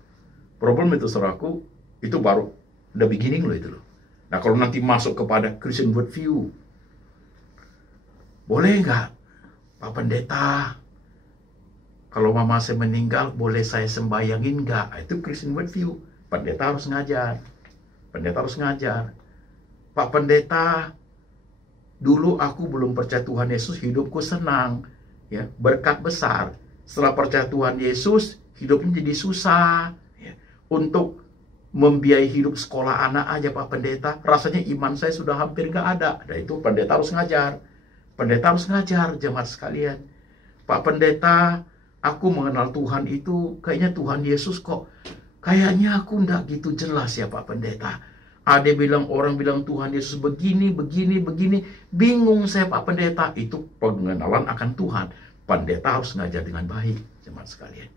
Problem itu saudaraku, itu baru the beginning lo itu loh. Nah kalau nanti masuk kepada Christian worldview, boleh nggak Pak Pendeta, kalau mama saya meninggal, boleh saya sembayangin nggak? Itu Christian worldview. Pendeta harus ngajar. Pendeta harus ngajar. Pak Pendeta, dulu aku belum percaya Tuhan Yesus, hidupku senang, ya, berkat besar. Setelah percaya Tuhan Yesus, hidupnya jadi susah. Ya. Untuk membiayai hidup sekolah anak aja Pak Pendeta, rasanya iman saya sudah hampir nggak ada. Nah itu pendeta harus ngajar. Pendeta harus ngajar, jemaat sekalian. Pak Pendeta, aku mengenal Tuhan itu, kayaknya Tuhan Yesus kok, kayaknya aku nggak gitu jelas ya Pak Pendeta. Ada orang bilang Tuhan Yesus begini, begini, begini. Bingung saya Pak Pendeta. Itu pengenalan akan Tuhan. Pendeta harus ngajar dengan baik, jemaat sekalian.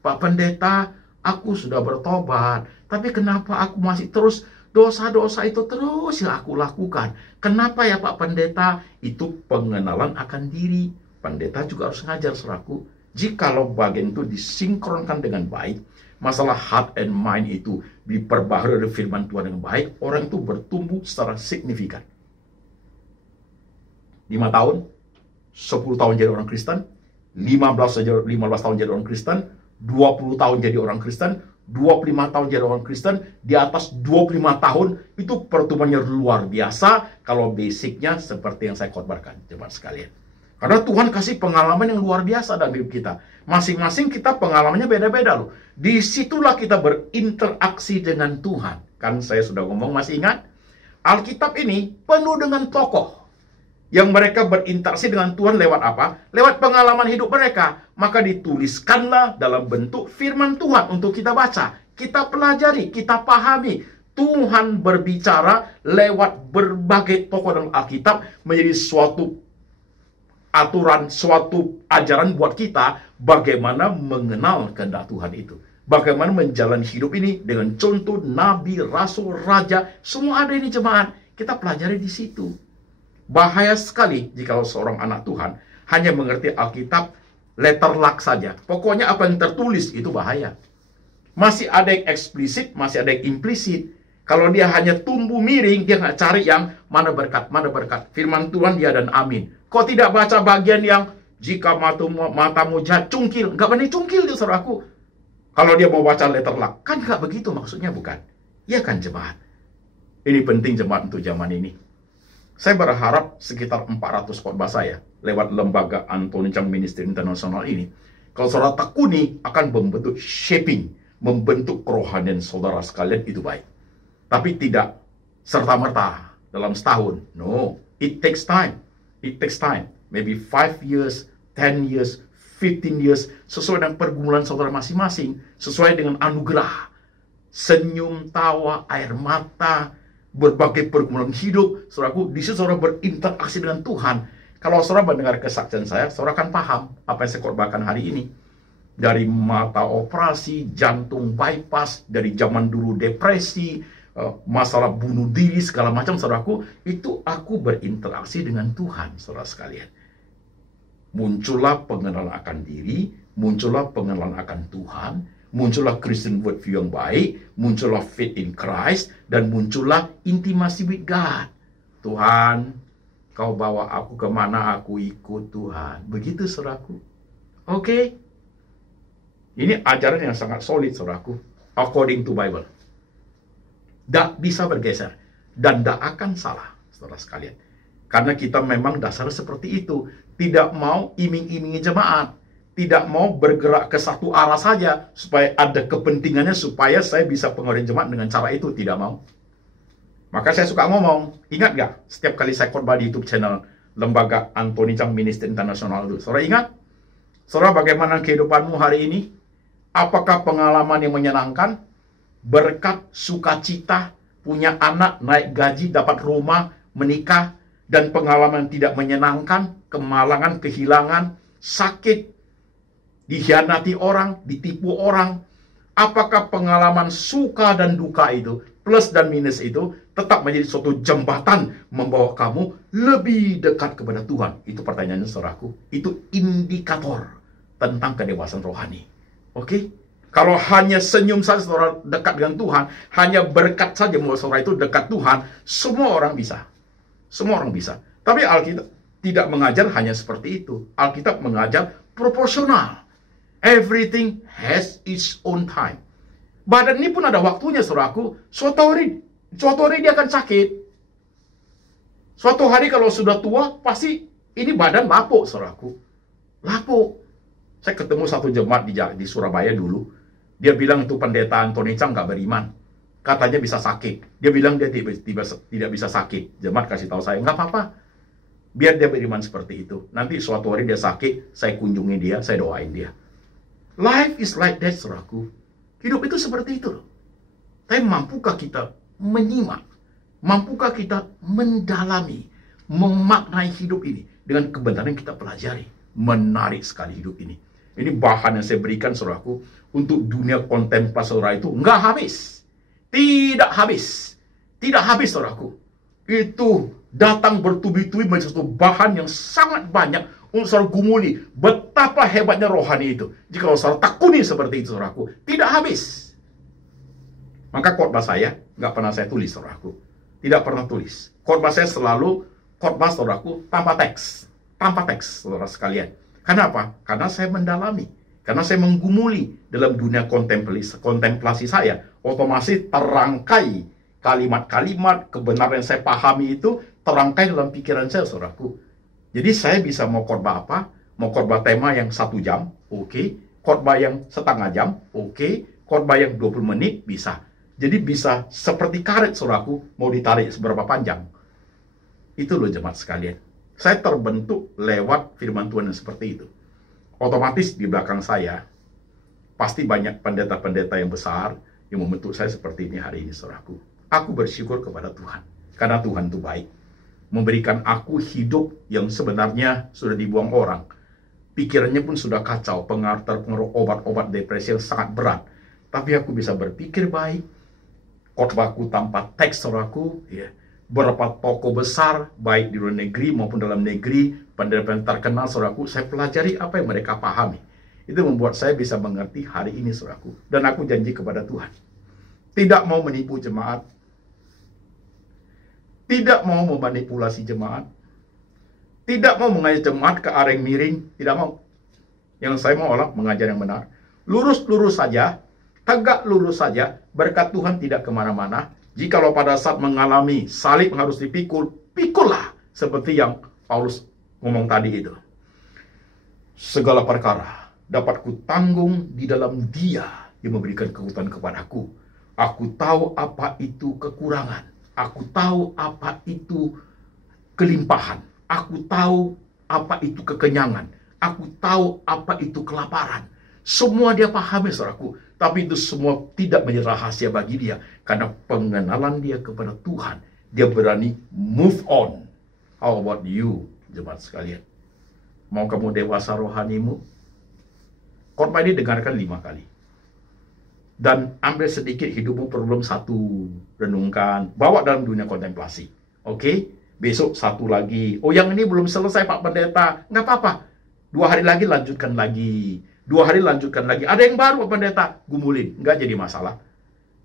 Pak Pendeta, aku sudah bertobat, tapi kenapa aku masih terus dosa-dosa itu terus yang aku lakukan? Kenapa ya Pak Pendeta? Itu pengenalan akan diri. Pendeta juga harus ngajar, saudaraku. Jikalau bagian itu disinkronkan dengan baik, masalah heart and mind itu diperbaharui oleh firman Tuhan dengan baik, orang itu bertumbuh secara signifikan. 5 tahun, 10 tahun jadi orang Kristen, 15 tahun jadi orang Kristen, 20 tahun jadi orang Kristen, 25 tahun jadi orang Kristen, di atas 25 tahun, itu pertumbuhannya luar biasa kalau basicnya seperti yang saya khotbahkan, jemaat sekalian. Karena Tuhan kasih pengalaman yang luar biasa dalam hidup kita. Masing-masing kita pengalamannya beda-beda loh. Disitulah kita berinteraksi dengan Tuhan. Kan saya sudah ngomong, masih ingat? Alkitab ini penuh dengan tokoh yang mereka berinteraksi dengan Tuhan lewat apa? Lewat pengalaman hidup mereka. Maka dituliskanlah dalam bentuk firman Tuhan untuk kita baca. Kita pelajari, kita pahami. Tuhan berbicara lewat berbagai tokoh dalam Alkitab menjadi suatu aturan, suatu ajaran buat kita bagaimana mengenal kehendak Tuhan itu. Bagaimana menjalani hidup ini dengan contoh nabi, rasul, raja, semua ada ini jemaat. Kita pelajari di situ. Bahaya sekali jika seorang anak Tuhan hanya mengerti Alkitab letter luck saja. Pokoknya apa yang tertulis itu bahaya. Masih ada yang eksplisit, masih ada yang implisit. Kalau dia hanya tumbuh miring, dia nggak cari yang mana berkat, mana berkat. Firman Tuhan ya dan amin. Kok tidak baca bagian yang jika matamu jahat, cungkil. Nggak berani cungkil itu saudaraku. Kalau dia mau baca letter luck. Kan nggak begitu maksudnya, bukan? Ya kan jemaat. Ini penting jemaat untuk zaman ini. Saya berharap sekitar 400 khotbah saya lewat lembaga Anthony Chang Ministry Internasional ini. Kalau saudara tekuni akan membentuk shaping, membentuk kerohanian saudara sekalian itu baik. Tapi tidak serta-merta dalam setahun. No, it takes time. It takes time. Maybe 5 years, 10 years, 15 years. Sesuai dengan pergumulan saudara masing-masing. Sesuai dengan anugerah. Senyum, tawa, air mata, berbagai pergumulan hidup. Saudaraku, di situ saudara berinteraksi dengan Tuhan. Kalau saudara mendengar kesaksian saya, saudara akan paham apa yang saya korbankan hari ini. Dari mata operasi, jantung bypass, dari zaman dulu depresi, masalah bunuh diri segala macam, saudaraku, itu aku berinteraksi dengan Tuhan, saudara sekalian. Muncullah pengenalan akan diri, muncullah pengenalan akan Tuhan, muncullah Christian worldview yang baik, muncullah faith in Christ, dan muncullah intimacy with God. Tuhan, kau bawa aku kemana, aku ikut Tuhan. Begitu saudaraku. Oke? Ini ajaran yang sangat solid saudaraku. According to Bible. Tidak bisa bergeser. Dan tidak akan salah, saudara sekalian. Karena kita memang dasarnya seperti itu. Tidak mau iming-imingi jemaat. Tidak mau bergerak ke satu arah saja. Supaya ada kepentingannya, supaya saya bisa pengaruhi jemaat dengan cara itu. Tidak mau. Maka saya suka ngomong. Ingat gak? Setiap kali saya khotbah di YouTube channel Lembaga Anthony Chang Ministry Internasional itu. Saudara ingat? Saudara, bagaimana kehidupanmu hari ini? Apakah pengalaman yang menyenangkan? Berkat, sukacita, punya anak, naik gaji, dapat rumah, menikah, dan pengalaman tidak menyenangkan, kemalangan, kehilangan, sakit, dikhianati orang, ditipu orang. Apakah pengalaman suka dan duka itu, plus dan minus itu, tetap menjadi suatu jembatan membawa kamu lebih dekat kepada Tuhan? Itu pertanyaannya, saudaraku. Itu indikator tentang kedewasaan rohani. Oke? Kalau hanya senyum saja saudara dekat dengan Tuhan, hanya berkat saja bahwa saudara itu dekat Tuhan, semua orang bisa. Semua orang bisa. Tapi Alkitab, tidak mengajar hanya seperti itu. Alkitab mengajar proporsional. Everything has its own time. Badan ini pun ada waktunya, saudaraku. Suatu hari dia akan sakit. Suatu hari kalau sudah tua, pasti ini badan lapuk, saudaraku. Lapuk. Saya ketemu satu jemaat di Surabaya dulu. Dia bilang itu pendeta Antoni Chang nggak beriman. Katanya bisa sakit. Dia bilang dia tidak bisa sakit. Jemaat kasih tahu saya, nggak apa-apa. Biar dia beriman seperti itu. Nanti suatu hari dia sakit, saya kunjungi dia, saya doain dia. Life is like that, saudaraku. Hidup itu seperti itu loh. Tapi mampukah kita menyimak? Mampukah kita mendalami, memaknai hidup ini dengan kebenaran yang kita pelajari? Menarik sekali hidup ini. Ini bahan yang saya berikan, saudaraku, untuk dunia kontemplasi saudara itu nggak habis. Tidak habis. Tidak habis, saudaraku. Itu datang bertubi-tubi menjadi satu bahan yang sangat banyak untuk saudara gumuli. Betapa hebatnya rohani itu. Jika saudara tekuni seperti itu, saudaraku, tidak habis. Maka khotbah saya nggak pernah saya tulis, saudaraku. Tidak pernah tulis. Khotbah saya selalu khotbah, saudaraku, tanpa teks. Tanpa teks, saudara sekalian. Kenapa? Karena saya mendalami. Karena saya menggumuli dalam dunia kontemplasi saya. Otomatis terangkai kalimat-kalimat kebenaran yang saya pahami itu terangkai dalam pikiran saya, saudaraku. Jadi saya bisa mau khotbah apa? Mau khotbah tema yang 1 jam, oke. Khotbah yang setengah jam, oke. Khotbah yang 20 menit, bisa. Jadi bisa seperti karet, saudaraku, mau ditarik seberapa panjang. Itu loh jemaat sekalian. Saya terbentuk lewat firman Tuhan yang seperti itu. Otomatis di belakang saya, pasti banyak pendeta-pendeta yang besar yang membentuk saya seperti ini hari ini, saudaraku. Aku bersyukur kepada Tuhan. Karena Tuhan itu baik. Memberikan aku hidup yang sebenarnya sudah dibuang orang. Pikirannya pun sudah kacau. Pengaruh obat-obat depresi yang sangat berat. Tapi aku bisa berpikir baik. Khotbahku tanpa teks, saudaraku. Ya. Beberapa tokoh besar, baik di luar negeri maupun dalam negeri, pendeta-pendeta terkenal, saudaraku, saya pelajari apa yang mereka pahami. Itu membuat saya bisa mengerti hari ini, saudaraku. Dan aku janji kepada Tuhan. Tidak mau menipu jemaat. Tidak mau memanipulasi jemaat. Tidak mau mengajak jemaat ke arah yang miring. Tidak mau. Yang saya mau adalah mengajar yang benar. Lurus-lurus saja. Tegak lurus saja. Berkat Tuhan tidak kemana-mana. Jikalau pada saat mengalami salib harus dipikul, pikullah. Seperti yang Paulus ngomong tadi itu. Segala perkara dapat kutanggung di dalam Dia yang memberikan kekuatan kepadaku. Aku tahu apa itu kekurangan. Aku tahu apa itu kelimpahan. Aku tahu apa itu kekenyangan. Aku tahu apa itu kelaparan. Semua dia pahami, saudaraku. Tapi itu semua tidak menjadi rahasia bagi dia. Karena pengenalan dia kepada Tuhan. Dia berani move on. How about you, jemaat sekalian? Mau kamu dewasa rohanimu? Khotbah ini dengarkan 5 kali. Dan ambil sedikit hidupmu problem 1. Renungkan. Bawa dalam dunia kontemplasi. Oke? Besok 1 lagi. Oh, yang ini belum selesai, Pak Pendeta. Nggak apa-apa. 2 hari lagi lanjutkan lagi. 2 hari lanjutkan lagi. Ada yang baru, Pak Pendeta. Gumulin. Nggak jadi masalah.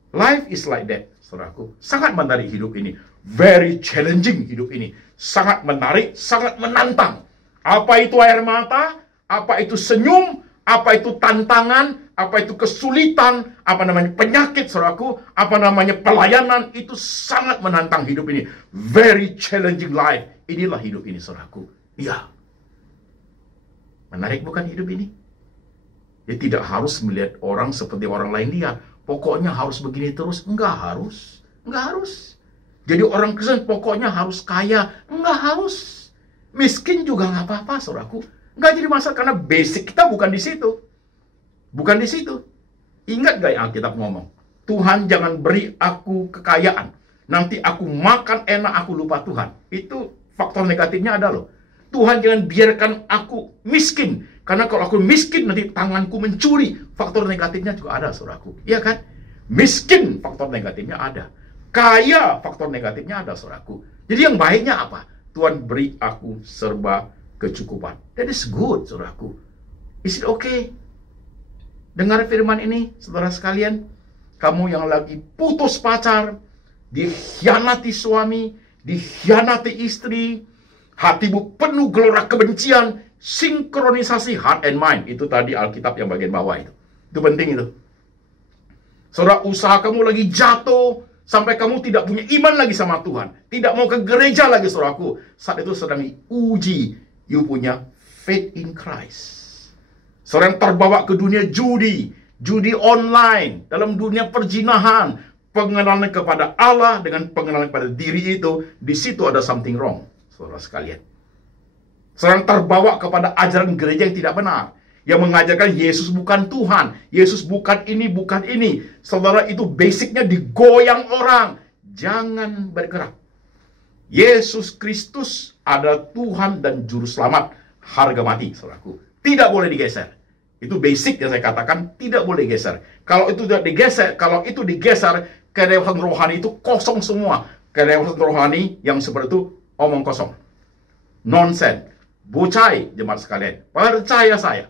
Life is like that, saudaraku. Sangat menarik hidup ini. Very challenging hidup ini. Sangat menarik, sangat menantang. Apa itu air mata? Apa itu senyum? Apa itu tantangan? Apa itu kesulitan? Apa namanya penyakit, saudaraku? Apa namanya pelayanan? Itu sangat menantang hidup ini. Very challenging life. Inilah hidup ini, saudaraku. Iya. Menarik bukan hidup ini? Ya tidak harus melihat orang seperti orang lain lihat. Pokoknya harus begini terus. Enggak harus. Enggak harus. Jadi orang Kristen pokoknya harus kaya. Enggak harus. Miskin juga nggak apa-apa, saudaraku. Enggak jadi masalah karena basic kita bukan di situ. Bukan di situ. Ingat gak yang Alkitab ngomong? Tuhan jangan beri aku kekayaan. Nanti aku makan enak, aku lupa Tuhan. Itu faktor negatifnya ada loh. Tuhan jangan biarkan aku miskin. Karena kalau aku miskin, nanti tanganku mencuri. Faktor negatifnya juga ada, saudaraku. Iya kan? Miskin, faktor negatifnya ada. Kaya, faktor negatifnya ada, saudaraku. Jadi yang baiknya apa? Tuhan beri aku serba kecukupan. That is good, saudaraku. Is it okay? Dengar firman ini, saudara sekalian. Kamu yang lagi putus pacar, dikhianati suami, dikhianati istri, hatimu penuh gelora kebencian, sinkronisasi heart and mind. Itu tadi Alkitab yang bagian bawah itu. Itu penting itu. Saudara, usaha kamu lagi jatuh, sampai kamu tidak punya iman lagi sama Tuhan, tidak mau ke gereja lagi, saudaraku. Saat itu sedang diuji, you punya faith in Christ. Saudara yang terbawa ke dunia judi online, dalam dunia perzinahan, pengenalan kepada Allah dengan pengenalan kepada diri itu, di situ ada something wrong, saudara sekalian. Saudara yang terbawa kepada ajaran gereja yang tidak benar, yang mengajarkan Yesus bukan Tuhan, Yesus bukan ini, bukan ini. Saudara, itu basicnya digoyang orang. Jangan bergerak. Yesus Kristus adalah Tuhan dan Juru Selamat, harga mati, saudaraku. Tidak boleh digeser. Itu basic yang saya katakan, tidak boleh digeser. Kalau itu tidak digeser, kalau itu digeser, kedewasan rohani itu kosong semua. Kedewasan rohani yang seperti itu omong kosong. Nonsense. Bocai, jemaat sekalian. Percaya saya.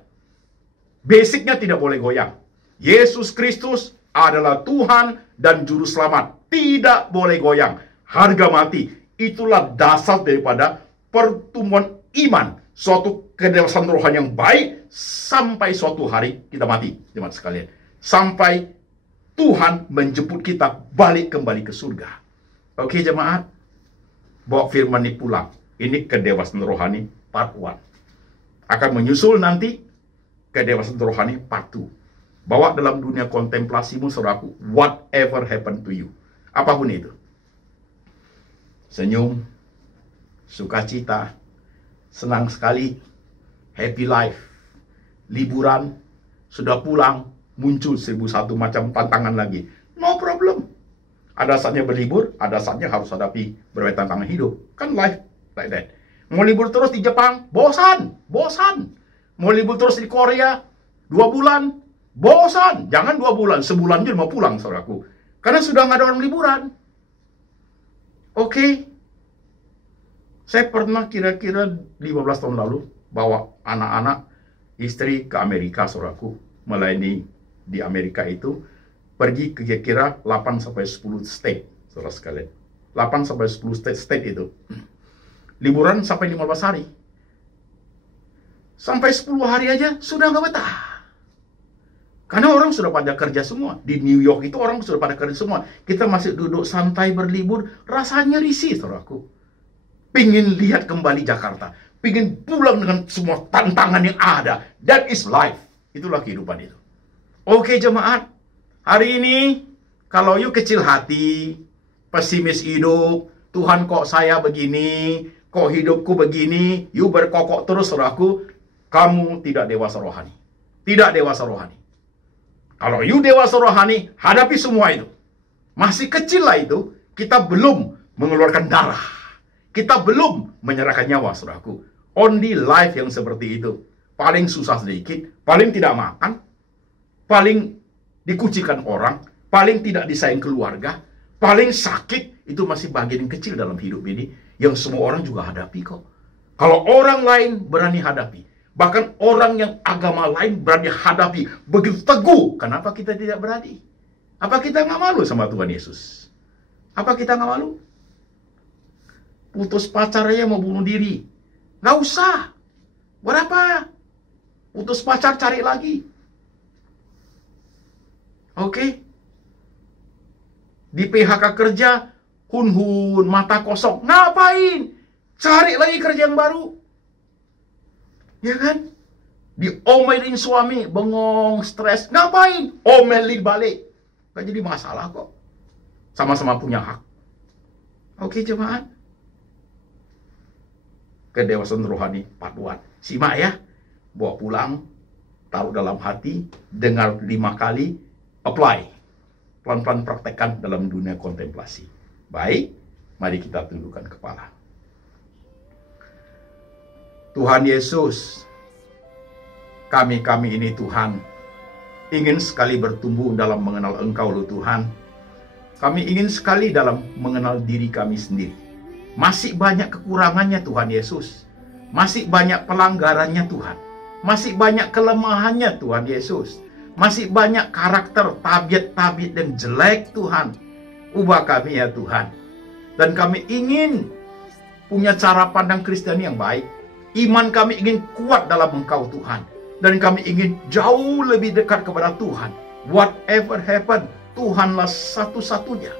Basicnya tidak boleh goyang. Yesus Kristus adalah Tuhan dan Juru Selamat. Tidak boleh goyang. Harga mati. Itulah dasar daripada pertumbuhan iman. Suatu kedewasaan rohani yang baik sampai suatu hari kita mati, jemaat sekalian. Sampai Tuhan menjemput kita balik kembali ke surga. Oke, jemaat. Bawa firman ini pulang. Ini kedewasaan rohani part 1. Akan menyusul nanti kedewasaan rohani part 2. Bawa dalam dunia kontemplasimu, saudaraku, whatever happened to you. Apapun itu. Senyum, sukacita, senang sekali, happy life, liburan, sudah pulang, muncul 1001 macam tantangan lagi. No problem. Ada saatnya berlibur, ada saatnya harus hadapi berbagai tantangan hidup. Kan life like that. Mau libur terus di Jepang, bosan. Mau libur terus di Korea, 2 bulan, bosan. Jangan 2 bulan, sebulan aja mau pulang, saudaraku. Karena sudah nggak ada orang liburan. Oke. Saya pernah kira-kira 15 tahun lalu bawa anak-anak, istri ke Amerika, saudaraku. Melayani di Amerika itu, pergi kira-kira 8-10 state, saudara sekalian. 8-10 state itu. Liburan sampai 15 hari. Sampai 10 hari aja sudah nggak betah. Karena orang sudah pada kerja semua. Di New York itu orang sudah pada kerja semua. Kita masih duduk santai berlibur, rasanya risih, saudaraku. Pingin lihat kembali Jakarta. Pingin pulang dengan semua tantangan yang ada. That is life. Itulah kehidupan itu. Oke, jemaat. Hari ini, kalau you kecil hati, pesimis hidup, Tuhan kok saya begini, kok hidupku begini, you berkokok terus, saudaraku, kamu tidak dewasa rohani. Tidak dewasa rohani. Kalau you dewasa rohani, hadapi semua itu. Masih kecil lah itu, kita belum mengeluarkan darah. Kita belum menyerahkan nyawa, saudaraku. Only life yang seperti itu. Paling susah sedikit, paling tidak makan, paling dikucilkan orang, paling tidak disayang keluarga, paling sakit, itu masih bagian yang kecil dalam hidup ini, yang semua orang juga hadapi kok. Kalau orang lain berani hadapi, bahkan orang yang agama lain berani hadapi, begitu teguh, kenapa kita tidak berani? Apa kita nggak malu sama Tuhan Yesus? Apa kita nggak malu? Putus pacar aja mau bunuh diri. Nggak usah. Berapa? Putus pacar cari lagi. Oke. Di PHK kerja, hun-hun, mata kosong. Ngapain? Cari lagi kerja yang baru. Ya kan? Diomelin suami, bengong, stres. Ngapain? Omelin balik. Gak jadi masalah kok. Sama-sama punya hak. Oke, jemaat. Kedewasaan rohani part 1. Simak ya. Bawa pulang, taruh dalam hati, dengar 5 kali, apply. Pelan-pelan praktekkan dalam dunia kontemplasi. Baik, mari kita tundukkan kepala. Tuhan Yesus, kami ini Tuhan, ingin sekali bertumbuh dalam mengenal Engkau loh Tuhan. Kami ingin sekali dalam mengenal diri kami sendiri. Masih banyak kekurangannya Tuhan Yesus. Masih banyak pelanggarannya Tuhan. Masih banyak kelemahannya Tuhan Yesus. Masih banyak karakter, tabiat-tabiat yang jelek Tuhan. Ubah kami ya Tuhan. Dan kami ingin punya cara pandang Kristiani yang baik. Iman kami ingin kuat dalam Engkau Tuhan. Dan kami ingin jauh lebih dekat kepada Tuhan. Whatever happen, Tuhanlah satu-satunya.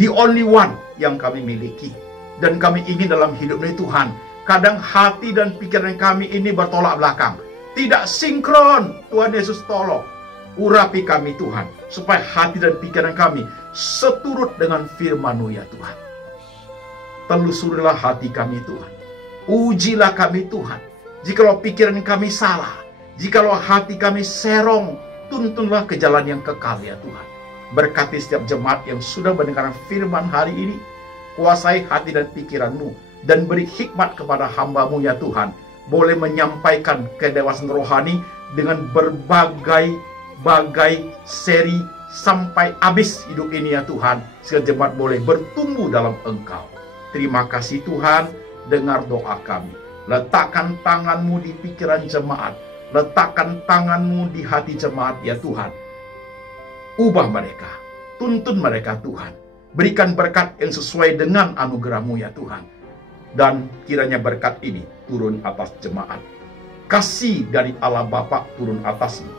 The only one yang kami miliki. Dan kami ingin dalam hidup ini Tuhan, kadang hati dan pikiran kami ini bertolak belakang. Tidak sinkron. Tuhan Yesus tolong. Urapi kami Tuhan. Supaya hati dan pikiran kami seturut dengan firman-Mu ya Tuhan. Telusurilah hati kami Tuhan. Ujilah kami Tuhan. Jikalau pikiran kami salah, jikalau hati kami serong, tuntunlah ke jalan yang kekal ya Tuhan. Berkati setiap jemaat yang sudah mendengarkan firman hari ini. Kuasai hati dan pikiran-Mu. Dan beri hikmat kepada hamba-Mu ya Tuhan. Boleh menyampaikan kedewasaan rohani dengan berbagai seri sampai habis hidup ini ya Tuhan. Sehingga jemaat boleh bertumbuh dalam Engkau. Terima kasih Tuhan, dengar doa kami. Letakkan tangan-Mu di pikiran jemaat. Letakkan tangan-Mu di hati jemaat ya Tuhan. Ubah mereka, tuntun mereka Tuhan. Berikan berkat yang sesuai dengan anugerah-Mu ya Tuhan. Dan kiranya berkat ini turun atas jemaat. Kasih dari Allah Bapa turun atas-Mu.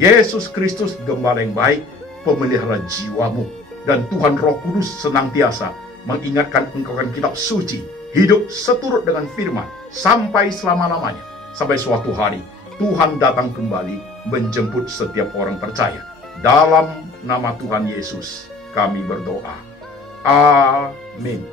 Yesus Kristus Gembala yang baik, pemelihara jiwamu. Dan Tuhan Roh Kudus senantiasa mengingatkan engkau kan kitab suci, hidup seturut dengan firman sampai selama-lamanya. Sampai suatu hari Tuhan datang kembali menjemput setiap orang percaya. Dalam nama Tuhan Yesus kami berdoa. Amin.